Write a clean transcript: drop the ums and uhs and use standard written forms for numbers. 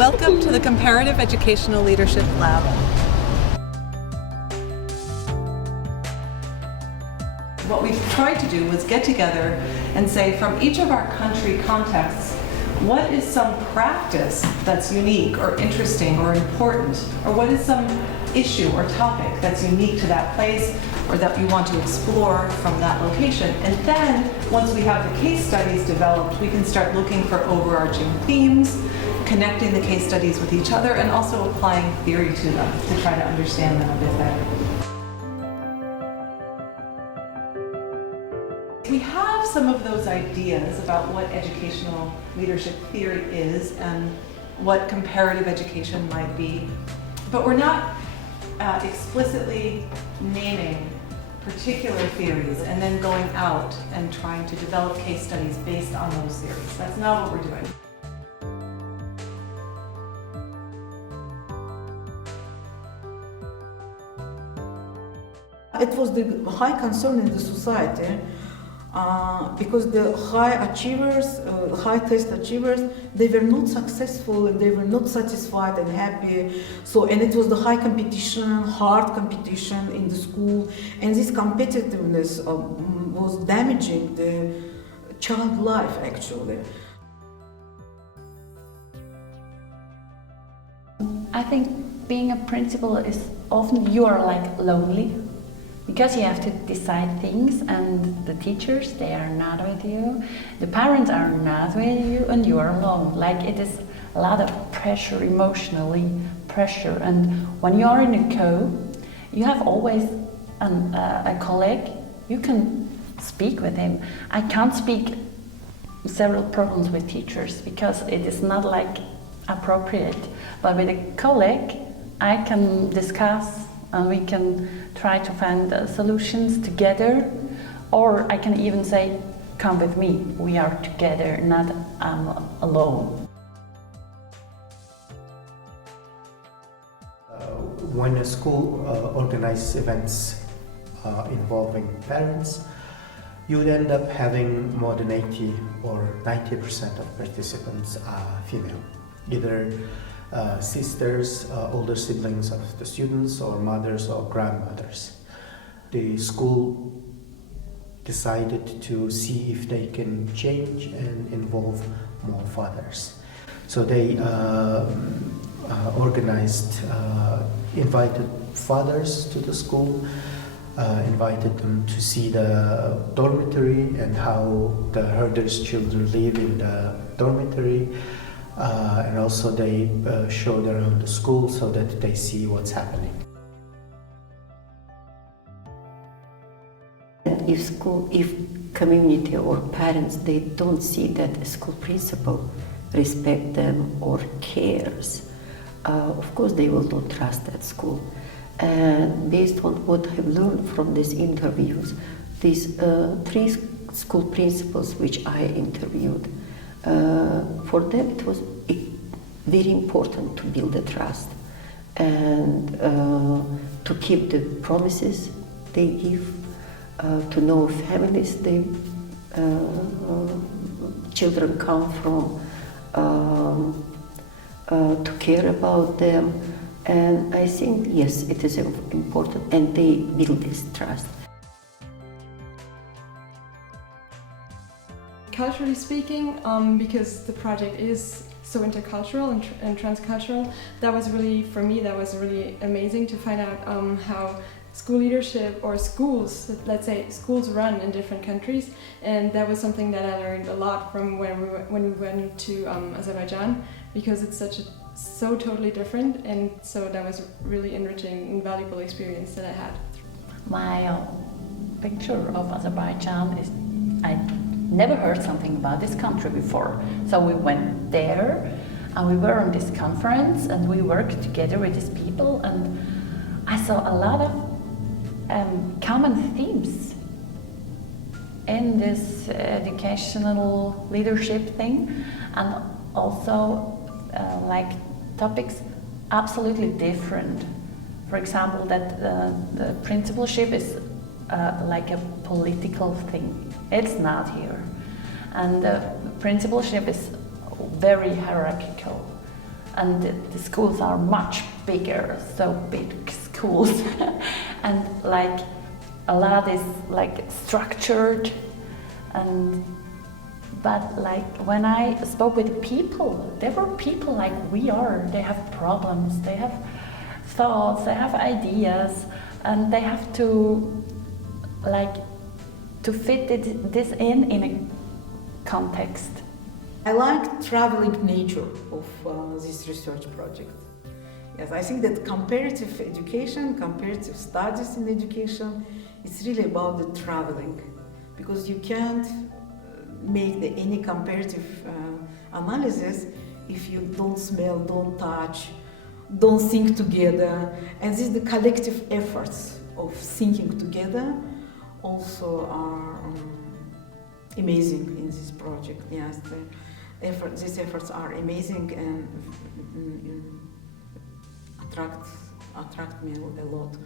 Welcome to the Comparative Educational Leadership Lab. What we tried to do was get together and say, from each of our country contexts, what is some practice that's unique or interesting or important? Or what is some issue or topic that's unique to that place or that you want to explore from that location? And then, once we have the case studies developed, we can start looking for overarching themes, connecting the case studies with each other, and also applying theory to them to try to understand them a bit better. We have some of those ideas about what educational leadership theory is and what comparative education might be, but we're not explicitly naming particular theories and then going out and trying to develop case studies based on those theories. That's not what we're doing. It was the high concern in the society because the high achievers, high test achievers, they were not successful and they were not satisfied and happy. So, and it was the high competition, hard competition in the school, and this competitiveness was damaging the child life actually. I think being a principal is often you are like lonely. Because you have to decide things and the teachers, they are not with you, the parents are not with you, and you are alone. Like it is a lot of pressure, emotionally pressure. And when you are in a co, you have always a colleague, you can speak with him. I can't speak several problems with teachers because it is not like appropriate. But with a colleague, I can discuss and we can try to find solutions together, or I can even say, come with me, we are together, not I'm alone. When a school organizes events involving parents, you would end up having more than 80 or 90% of participants are female, either sisters, older siblings of the students, or mothers or grandmothers. The school decided to see if they can change and involve more fathers. So they organized, invited fathers to the school, invited them to see the dormitory and how the herders' children live in the dormitory. And also they showed around the school so that they see what's happening. If community or parents, they don't see that a school principal respect them or cares, of course they will not trust that school. And based on what I've learned from these interviews, these 3 school principals which I interviewed, for them it was very important to build the trust and to keep the promises they give, to know families they children come from, to care about them. And I think, yes, it is important, and they build this trust. Culturally speaking, because the project is so intercultural and transcultural, that was really, for me, that was really amazing to find out how school leadership or schools, let's say schools run in different countries, and that was something that I learned a lot from when we went to Azerbaijan, because it's so totally different, and so that was really enriching and valuable experience that I had. My picture of Azerbaijan is, I never heard something about this country before. So we went there and we were on this conference and we worked together with these people, and I saw a lot of common themes in this educational leadership thing, and also like topics absolutely different. For example, that the principalship is like a political thing. It's not here. And the principalship is very hierarchical. and the schools are much bigger, so big schools, and like a lot is like structured, and but like when I spoke with people, there were people like we are. They have problems, they have thoughts, they have ideas, and they have to like to fit this in a context. I like traveling nature of this research project. Yes, I think that comparative education, comparative studies in education, it's really about the traveling, because you can't make any comparative analysis if you don't smell, don't touch, don't think together. And this is the collective efforts of thinking together also are amazing in this project. Yes, these efforts are amazing and attract me a lot.